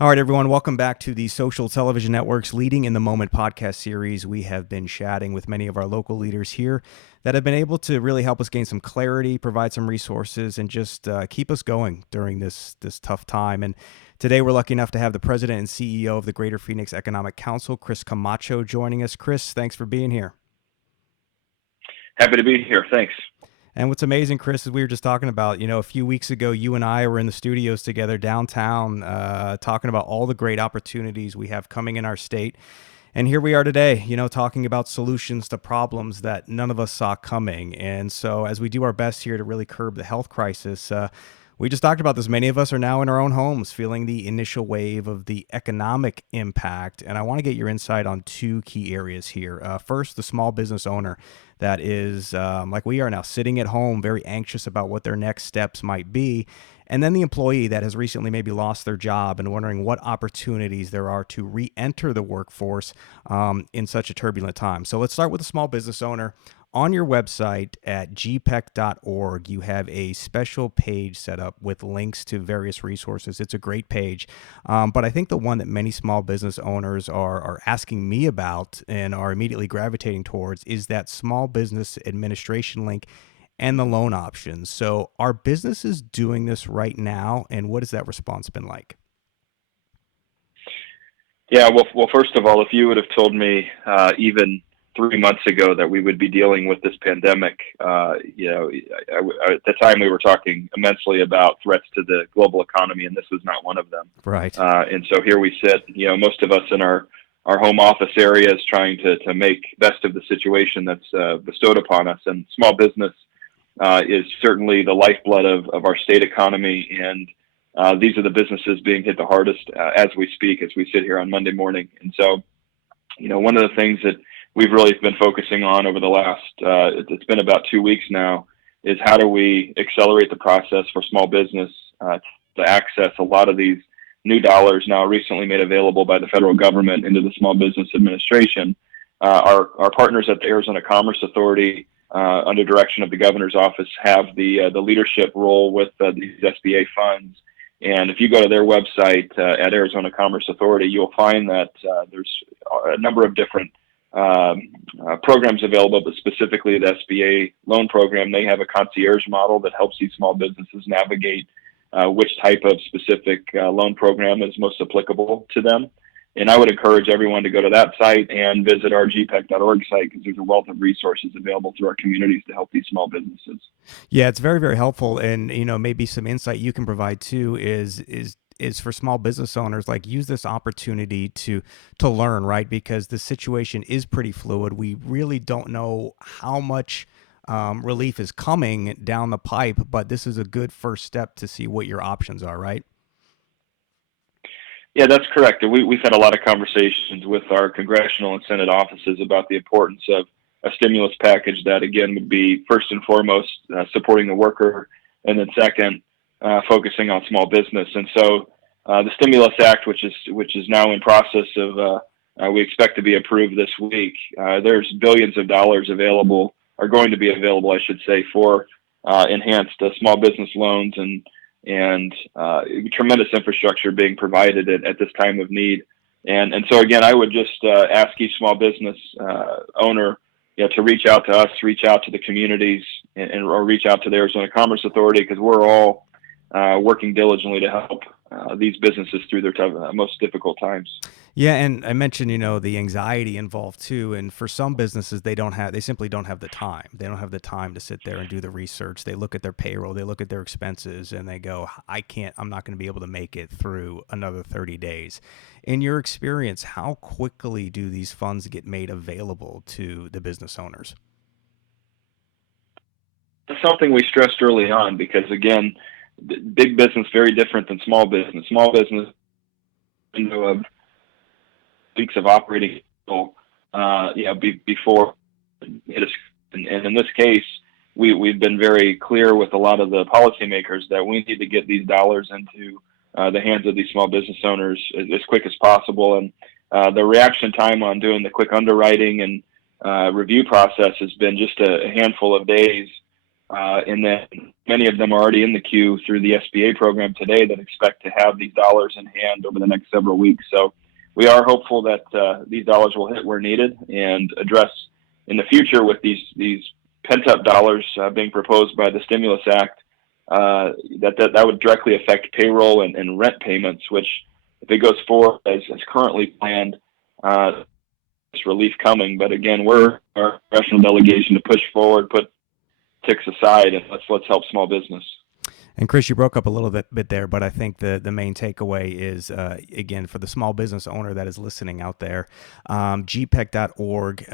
All right, everyone, welcome back to the Social Television Network's Leading in the Moment podcast series. We have been chatting with many of our local leaders here that have been able to really help us gain some clarity, provide some resources, and just keep us going during this tough time. And today we're lucky enough to have the president and CEO of the Greater Phoenix Economic Council, Chris Camacho, joining us. Chris, thanks for being here. Happy to be here. Thanks. And what's amazing, Chris, is we were just talking about, a few weeks ago, you and I were in the studios together downtown talking about all the great opportunities we have coming in our state. And here we are today, talking about solutions to problems that none of us saw coming. And so as we do our best here to really curb the health crisis, we just talked about this. Many of us are now in our own homes feeling the initial wave of the economic impact. And I want to get your insight on two key areas here. First, the small business owner that is, like we are now, sitting at home, very anxious about what their next steps might be. And then the employee that has recently maybe lost their job and wondering what opportunities there are to re-enter the workforce in such a turbulent time. So let's start with the small business owner. On your website at gpec.org, you have a special page set up with links to various resources. It's a great page. But I think the one that many small business owners are asking me about and are immediately gravitating towards is that small business administration link and the loan options. So are businesses doing this right now? And what has that response been like? Yeah, well, first of all, if you would have told me even 3 months ago that we would be dealing with this pandemic, at the time we were talking immensely about threats to the global economy, and this was not one of them. Right. And so here we sit, most of us in our home office areas trying to make best of the situation that's bestowed upon us. And small business is certainly the lifeblood of our state economy, and these are the businesses being hit the hardest as we speak, as we sit here on Monday morning. And so, one of the things that we've really been focusing on over the last, it's been about 2 weeks now, is how do we accelerate the process for small business to access a lot of these new dollars now recently made available by the federal government into the Small Business Administration. Our partners at the Arizona Commerce Authority, under direction of the governor's office, have the leadership role with these SBA funds. And if you go to their website at Arizona Commerce Authority, you'll find that there's a number of different programs available, but specifically the SBA loan program. They have a concierge model that helps these small businesses navigate which type of specific loan program is most applicable to them. And I would encourage everyone to go to that site and visit our gpec.org site, because there's a wealth of resources available through our communities to help these small businesses. Yeah, it's very, very helpful. And, maybe some insight you can provide too is for small business owners, like, use this opportunity to learn, right? Because the situation is pretty fluid. We really don't know how much relief is coming down the pipe, but this is a good first step to see what your options are, right? Yeah, that's correct. We've had a lot of conversations with our congressional and Senate offices about the importance of a stimulus package that, again, would be first and foremost supporting the worker, and then second, focusing on small business. And so the Stimulus Act, which is now in process of, we expect to be approved this week, there's billions of dollars available, are going to be available, I should say, for enhanced small business loans and tremendous infrastructure being provided at this time of need. And so, again, I would just ask each small business owner to reach out to us, reach out to the communities, or reach out to the Arizona Commerce Authority, because we're all working diligently to help these businesses through their most difficult times. Yeah, and I mentioned, the anxiety involved too. And for some businesses, they simply don't have the time. They don't have the time to sit there and do the research. They look at their payroll, they look at their expenses, and they go, I'm not going to be able to make it through another 30 days. In your experience, how quickly do these funds get made available to the business owners? That's something we stressed early on, because, again, big business very different than small business. Small business, weeks of operating before it is, and in this case, we've been very clear with a lot of the policymakers that we need to get these dollars into the hands of these small business owners as quick as possible. And the reaction time on doing the quick underwriting and review process has been just a handful of days And then many of them are already in the queue through the SBA program today that expect to have these dollars in hand over the next several weeks. So we are hopeful that these dollars will hit where needed and address in the future with these pent up dollars being proposed by the Stimulus Act. That would directly affect payroll and rent payments, which if it goes forward as currently planned, this relief coming. But again, we're our congressional delegation to push forward, put ticks aside, and let's help small business. And Chris, you broke up a little bit there, but I think the main takeaway is, again, for the small business owner that is listening out there, gpec.org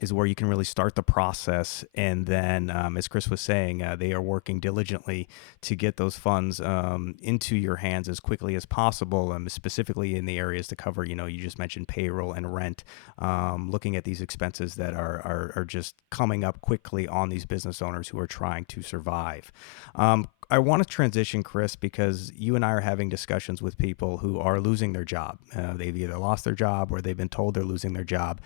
is where you can really start the process. And then, as Chris was saying, they are working diligently to get those funds into your hands as quickly as possible, specifically in the areas to cover, you just mentioned payroll and rent, looking at these expenses that are just coming up quickly on these business owners who are trying to survive. I want to transition, Chris, because you and I are having discussions with people who are losing their job. They've either lost their job or they've been told they're losing their job.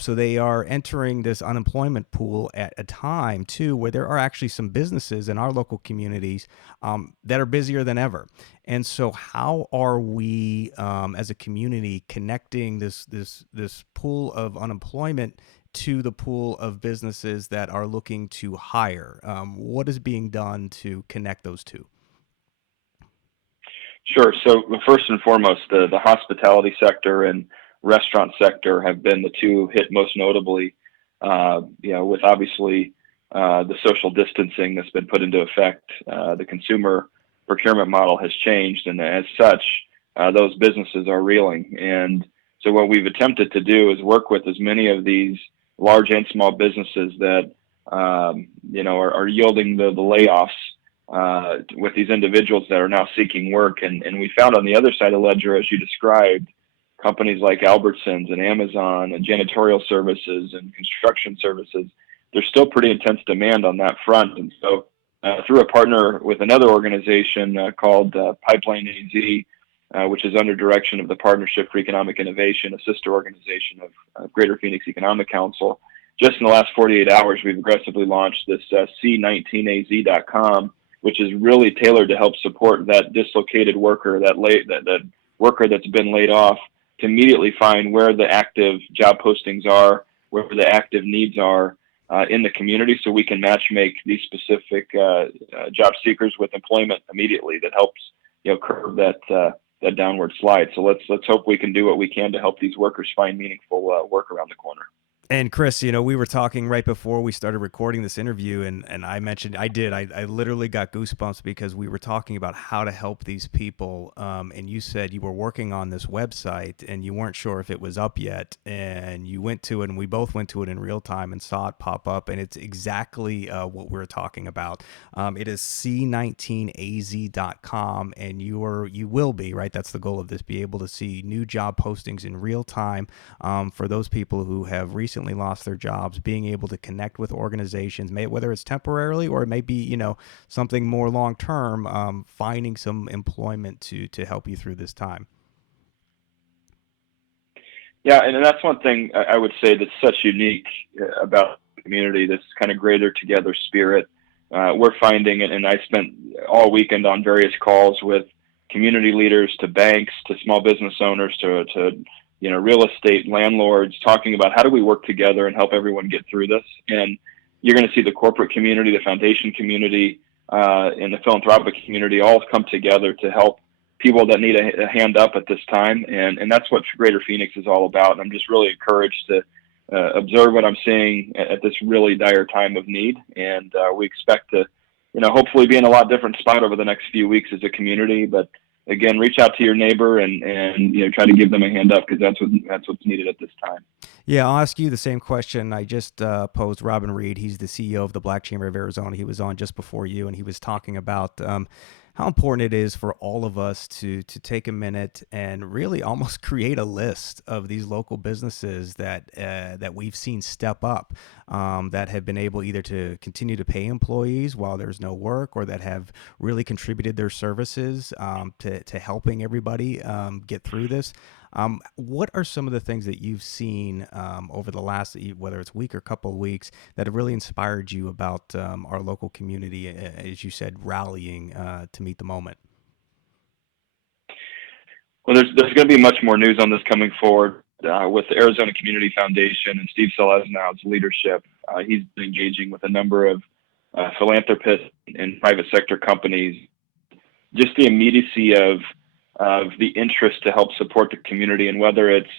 So they are entering this unemployment pool at a time, too, where there are actually some businesses in our local communities that are busier than ever. And so how are we, as a community, connecting this pool of unemployment to the pool of businesses that are looking to hire? What is being done to connect those two? Sure. So first and foremost, the hospitality sector and restaurant sector have been the two hit most notably. With obviously the social distancing that's been put into effect, the consumer procurement model has changed, and as such, those businesses are reeling. And so what we've attempted to do is work with as many of these large and small businesses that are yielding the layoffs with these individuals that are now seeking work. And we found on the other side of the ledger, as you described, companies like Albertsons and Amazon and janitorial services and construction services, there's still pretty intense demand on that front. And so through a partner with another organization called Pipeline AZ, which is under direction of the Partnership for Economic Innovation, a sister organization of Greater Phoenix Economic Council. Just in the last 48 hours, we've aggressively launched this C19AZ.com, which is really tailored to help support that dislocated worker, that worker that's been laid off, to immediately find where the active job postings are, where the active needs are in the community, so we can match make these specific job seekers with employment immediately. That helps curb that downward slide. So let's hope we can do what we can to help these workers find meaningful work around the corner. And Chris, we were talking right before we started recording this interview, and I mentioned I literally got goosebumps because we were talking about how to help these people. And you said you were working on this website and you weren't sure if it was up yet, and you went to it, and we both went to it in real time and saw it pop up, and it's exactly what we're talking about. It is C19AZ.com, and you will be, right? That's the goal of this, be able to see new job postings in real time for those people who have recently lost their jobs, being able to connect with organizations, whether it's temporarily or it may be, something more long term, finding some employment to help you through this time. Yeah, and that's one thing I would say that's such unique about the community, this kind of greater together spirit. We're finding it, and I spent all weekend on various calls with community leaders, to banks, to small business owners, to real estate landlords, talking about how do we work together and help everyone get through this. And you're going to see the corporate community, the foundation community, and the philanthropic community all come together to help people that need a hand up at this time. And that's what Greater Phoenix is all about. And I'm just really encouraged to observe what I'm seeing at this really dire time of need. And we expect to, hopefully be in a lot different spot over the next few weeks as a community. But again, reach out to your neighbor and try to give them a hand up, because that's what's needed at this time. Yeah, I'll ask you the same question I just posed Robin Reed. He's the CEO of the Black Chamber of Arizona. He was on just before you, and he was talking about how important it is for all of us to take a minute and really almost create a list of these local businesses that we've seen step up, that have been able either to continue to pay employees while there's no work, or that have really contributed their services to helping everybody get through this. What are some of the things that you've seen over the last, whether it's week or couple of weeks, that have really inspired you about our local community, as you said, rallying to meet the moment? Well, there's going to be much more news on this coming forward with the Arizona Community Foundation and Steve Selesnow's leadership. He's been engaging with a number of philanthropists and private sector companies. Just the immediacy of the interest to help support the community, and whether it's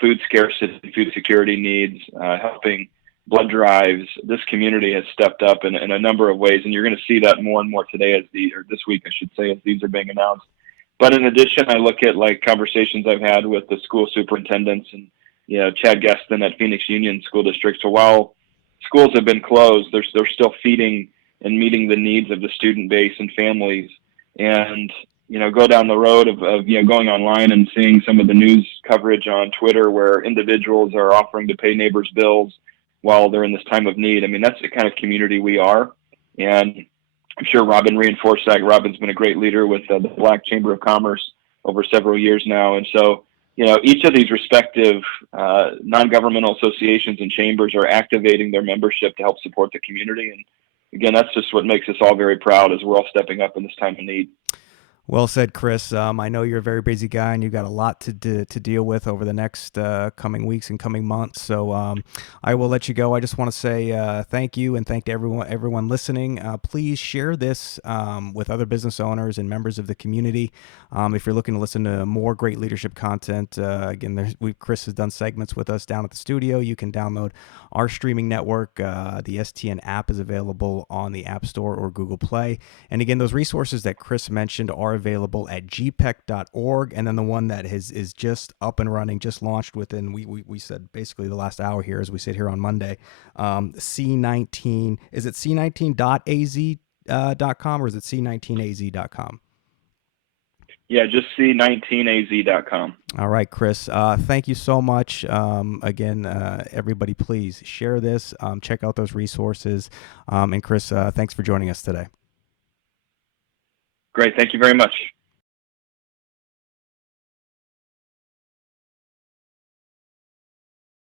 food scarcity, food security needs, helping blood drives. This community has stepped up in a number of ways, and you're going to see that more and more today or this week, I should say, as these are being announced. But in addition, I look at like conversations I've had with the school superintendents and Chad Gaston at Phoenix Union School District. So while schools have been closed, they're still feeding and meeting the needs of the student base and families. And go down the road of going online and seeing some of the news coverage on Twitter where individuals are offering to pay neighbors' bills while they're in this time of need. I mean, that's the kind of community we are. And I'm sure Robin reinforced that. Robin's been a great leader with the Black Chamber of Commerce over several years now. And so, each of these respective non-governmental associations and chambers are activating their membership to help support the community. And again, that's just what makes us all very proud as we're all stepping up in this time of need. Well said, Chris. I know you're a very busy guy and you've got a lot to deal with over the next coming weeks and coming months. So I will let you go. I just want to say thank you and thank everyone listening. Please share this with other business owners and members of the community. If you're looking to listen to more great leadership content, again, Chris has done segments with us down at the studio. You can download our streaming network. The STN app is available on the App Store or Google Play. And again, those resources that Chris mentioned are available at gpec.org, and then the one that is just up and running, just launched within we said basically the last hour here as we sit here on Monday. C19, is it c19.az.com or is it c19az.com? Yeah, just c19az.com. All right, Chris. Thank you so much. Again, everybody, please share this. Check out those resources. And Chris, thanks for joining us today. Great. Thank you very much.